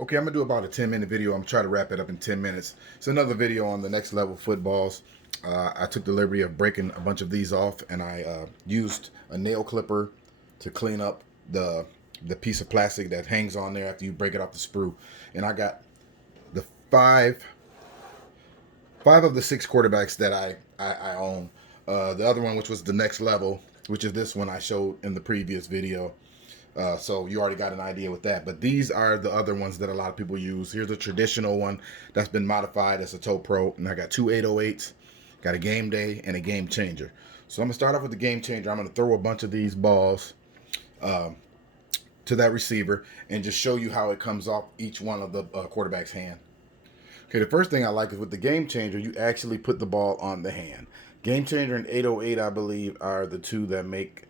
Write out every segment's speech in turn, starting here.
Okay, I'm gonna do about a 10-minute video. I'm gonna try to wrap it up in 10 minutes. It's another video on the next level footballs. I took the liberty of breaking a bunch of these off, and I used a nail clipper to clean up the piece of plastic that hangs on there after you break it off the sprue. And I got the five of the six quarterbacks that I own. The other one, which was the next level, which is this one I showed in the previous video. So you already got an idea with that. But these are the other ones that a lot of people use. Here's a traditional one that's been modified as a Toepro. And I got two 808s, got a Gameday, and a Gamechanger. So I'm going to start off with the Gamechanger. I'm going to throw a bunch of these balls to that receiver and just show you how it comes off each one of the quarterback's hand. Okay, the first thing I like is with the Gamechanger, you actually put the ball on the hand. Gamechanger and 808, I believe, are the two that make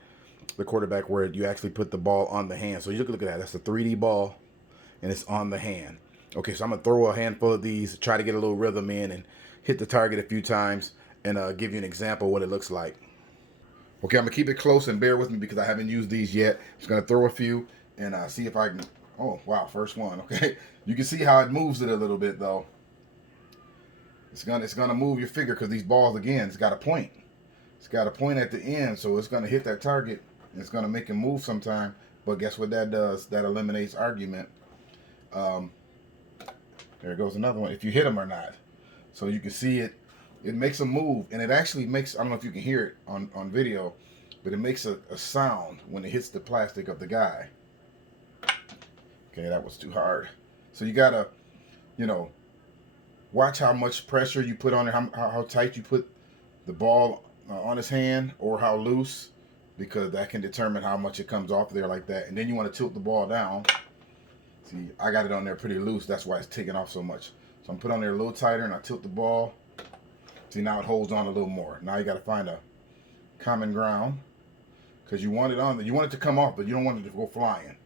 the quarterback where you actually put the ball on the hand. So you look at that. That's a 3D ball, and it's on the hand. Okay, so I'm going to throw a handful of these, try to get a little rhythm in, and hit the target a few times, and give you an example of what it looks like. Okay, I'm going to keep it close and bear with me because I haven't used these yet. Just going to throw a few and see if I can... Oh, wow, first one. Okay, you can see how it moves it a little bit, though. It's gonna move your figure because these balls, again, it's got a point. It's got a point at the end, so it's gonna hit that target. And it's gonna make him move sometime. But guess what that does? That eliminates argument. There goes another one. If you hit him or not, so you can see it. It makes him move, and it actually makes. I don't know if you can hear it on video, but it makes a sound when it hits the plastic of the guy. Okay, that was too hard. So you gotta, you know, watch how much pressure you put on it, how tight you put the ball on his hand, or how loose, because that can determine how much it comes off there like that. And then you want to tilt the ball down. See, I got it on there pretty loose. That's why it's taking off so much. So I'm put on there a little tighter, and I tilt the ball. See, now it holds on a little more. Now you got to find a common ground because you want it on. You want it to come off, but you don't want it to go flying.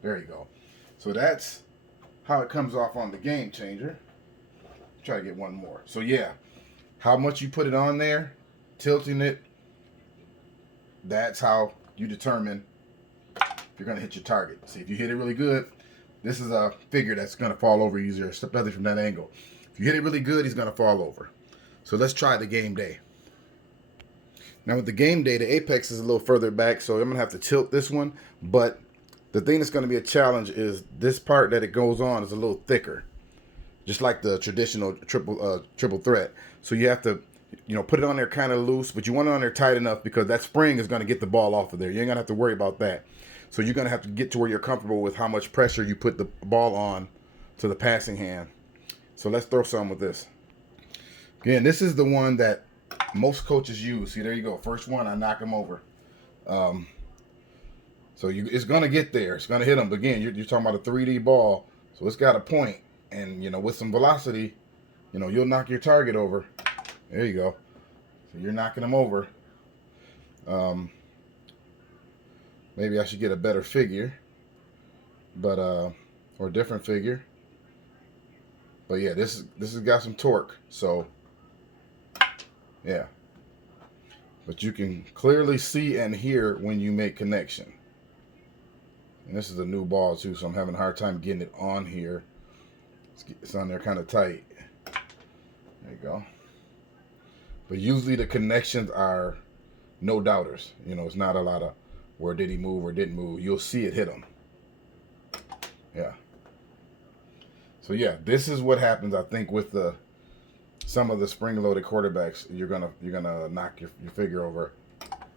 There you go. So that's how it comes off on the Gamechanger. Try to get one more. So yeah, how much you put it on there, tilting it, that's how you determine if you're going to hit your target. See, if you hit it really good, this is a figure that's going to fall over easier, especially from that angle. If you hit it really good, he's going to fall over. So let's try the Gameday. Now with the Gameday, the apex is a little further back, so I'm going to have to tilt this one. But the thing that's going to be a challenge is this part that it goes on is a little thicker, just like the traditional triple threat. So you have to, put it on there kind of loose, but you want it on there tight enough because that spring is going to get the ball off of there. You ain't going to have to worry about that. So you're going to have to get to where you're comfortable with how much pressure you put the ball on to the passing hand. So let's throw some with this. Again, this is the one that most coaches use. See, there you go. First one, I knock him over. So it's going to get there. It's going to hit him. But again, you're talking about a 3D ball. So it's got a point. And, with some velocity, you'll knock your target over. There you go. So you're knocking them over. Maybe I should get a better figure. But, or a different figure. But yeah, this has got some torque. So, yeah. But you can clearly see and hear when you make connection. And this is a new ball too, so I'm having a hard time getting it on here. It's on there kind of tight. There you go. But usually the connections are no doubters. It's not a lot of where did he move or didn't move. You'll see it hit him. Yeah. So yeah, this is what happens, I think, with some of the spring-loaded quarterbacks. You're gonna knock your figure over.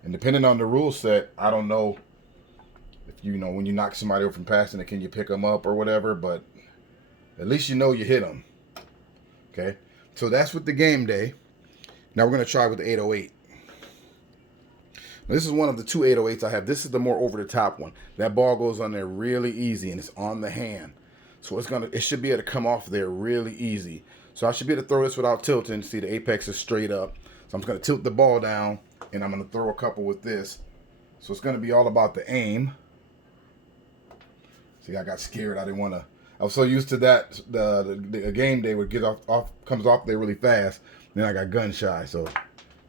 And depending on the rule set, I don't know if when you knock somebody over from passing it, can you pick them up or whatever, but at least you hit them. Okay, so that's with the Gameday. Now we're going to try with the 808. Now this is one of the two 808s I have. This is the more over-the-top one. That ball goes on there really easy, and it's on the hand. So it should be able to come off there really easy. So I should be able to throw this without tilting. See, the apex is straight up. So I'm just going to tilt the ball down, and I'm going to throw a couple with this. So it's going to be all about the aim. See, I got scared. I didn't want to. I was so used to that the Gameday would get comes off there really fast. Then I got gun shy. So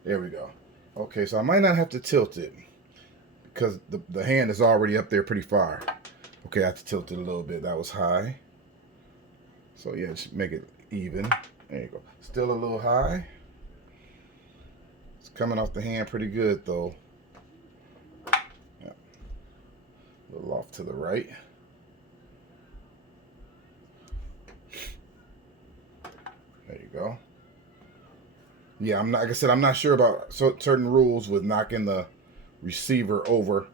there we go. Okay, so I might not have to tilt it because the hand is already up there pretty far. Okay, I have to tilt it a little bit. That was high. So yeah, just make it even. There you go. Still a little high. It's coming off the hand pretty good though. Yeah. A little off to the right. There you go. Yeah, I'm not. Like I said, I'm not sure about certain rules with knocking the receiver over.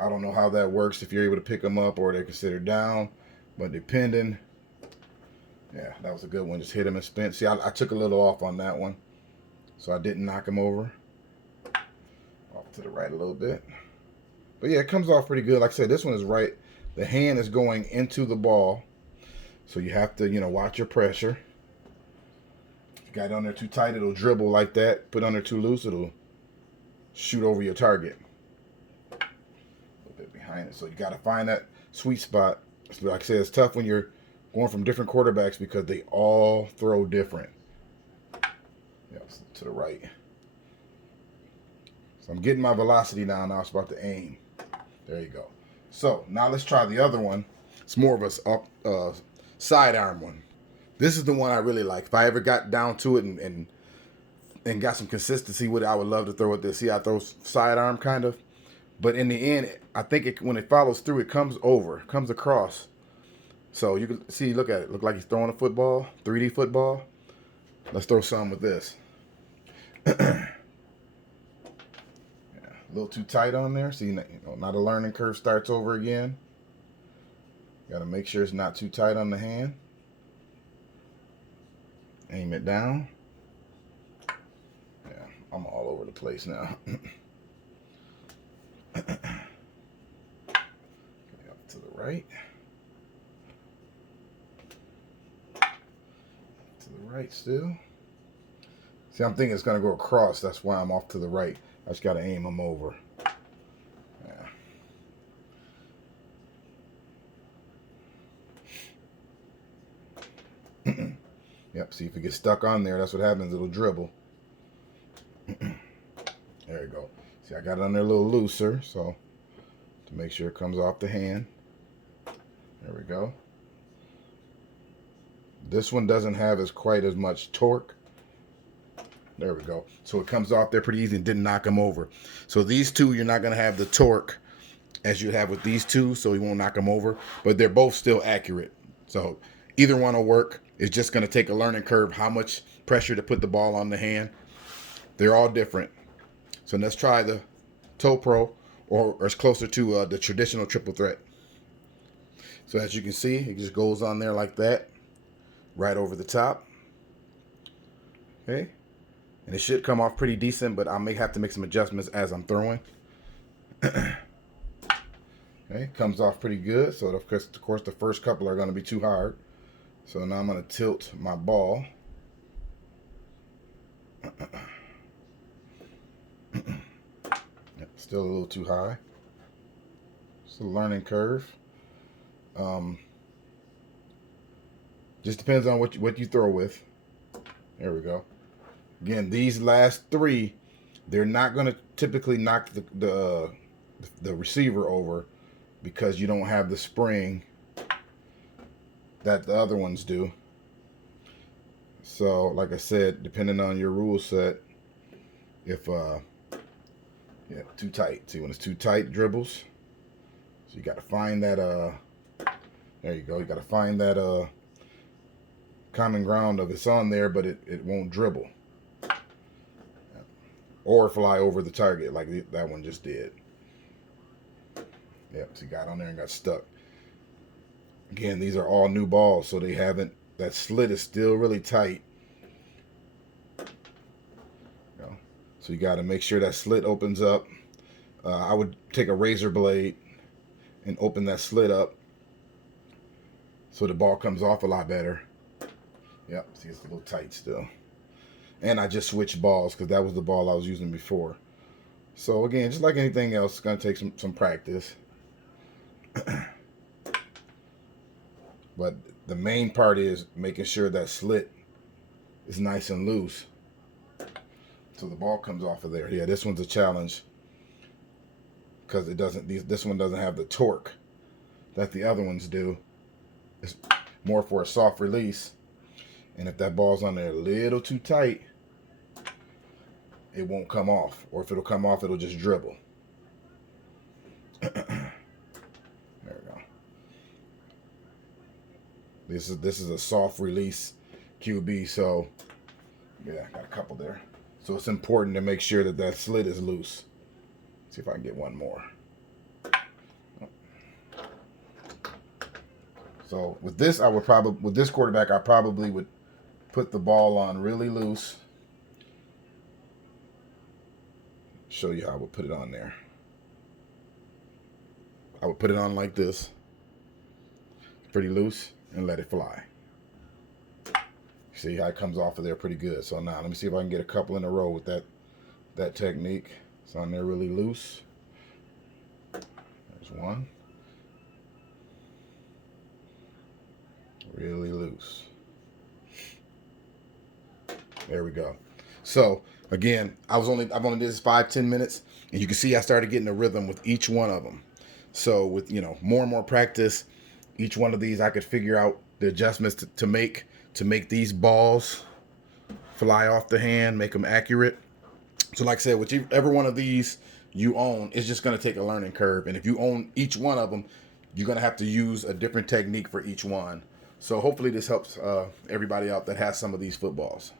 I don't know how that works if you're able to pick them up or they're considered down. But depending, yeah, that was a good one. Just hit him and spin. See, I took a little off on that one, so I didn't knock him over. Off to the right a little bit. But yeah, it comes off pretty good. Like I said, this one is right. The hand is going into the ball, so you have to, watch your pressure. If you got it on there too tight, it'll dribble like that. Put it on there too loose, it'll shoot over your target. A little bit behind it. So you got to find that sweet spot. Like I said, it's tough when you're going from different quarterbacks because they all throw different. Yep, to the right. So I'm getting my velocity now. Now it's about to aim. There you go. So now let's try the other one. It's more of a sidearm one. This is the one I really like. If I ever got down to it and got some consistency with it, I would love to throw it this. See, I throw sidearm kind of. But in the end, I think when it follows through, it comes across. So you can see, look at it. Look like he's throwing a football, 3D football. Let's throw some with this. Yeah, a little too tight on there. See, now the learning curve starts over again. Got to make sure it's not too tight on the hand. Aim it down. Yeah, I'm all over the place now. Okay, up to the right. To the right still. See, I'm thinking it's going to go across. That's why I'm off to the right. I just got to aim them over. Yeah. Yep, see if it gets stuck on there, that's what happens. It'll dribble. There you go. See, I got it on there a little looser, so to make sure it comes off the hand. There we go. This one doesn't have quite as much torque. There we go. So it comes off there pretty easy and didn't knock them over. So these two, you're not going to have the torque as you have with these two, so you won't knock them over. But they're both still accurate. So either one will work. It's just going to take a learning curve, how much pressure to put the ball on the hand. They're all different. So let's try the Toepro, or it's closer to the traditional triple threat. So as you can see, it just goes on there like that, right over the top. Okay. And it should come off pretty decent, but I may have to make some adjustments as I'm throwing. Okay, comes off pretty good. So of course the first couple are going to be too hard. So now I'm going to tilt my ball. Still a little too high. It's a learning curve. Just depends on what you throw with. There we go. Again, these last three, they're not going to typically knock the receiver over because you don't have the spring that the other ones do. So, like I said, depending on your rule set, if yeah, too tight. See, when it's too tight, it dribbles. So you got to find that there you go. You got to find that common ground of it's on there, but it won't dribble or fly over the target like that one just did. Yep, so you got on there and got stuck. Again, these are all new balls, so they haven't, that slit is still really tight. So you got to make sure that slit opens up. I would take a razor blade and open that slit up so the ball comes off a lot better. Yep, see, it's a little tight still. And I just switched balls because that was the ball I was using before. So again, just like anything else, it's going to take some practice. But the main part is making sure that slit is nice and loose so the ball comes off of there. Yeah, this one's a challenge because this one doesn't have the torque that the other ones do. more for a soft release. And if that ball's on there a little too tight, it won't come off. Or if it'll come off, it'll just dribble. There we go. This is a soft release QB, so yeah, got a couple there. So it's important to make sure that that slit is loose. See if I can get one more. So with this, with this quarterback, I probably would put the ball on really loose. Show you how I would put it on there. I would put it on like this, pretty loose, and let it fly. See how it comes off of there pretty good. So now let me see if I can get a couple in a row with that technique. It's on there really loose. There's one. Really loose. There we go. So again, I've only did this 5-10 minutes, and you can see I started getting a rhythm with each one of them. So with more and more practice, each one of these I could figure out the adjustments to make these balls fly off the hand, make them accurate. So like I said, whichever one of these you own, it's just going to take a learning curve. And if you own each one of them, you're going to have to use a different technique for each one. So hopefully this helps everybody out that has some of these footballs.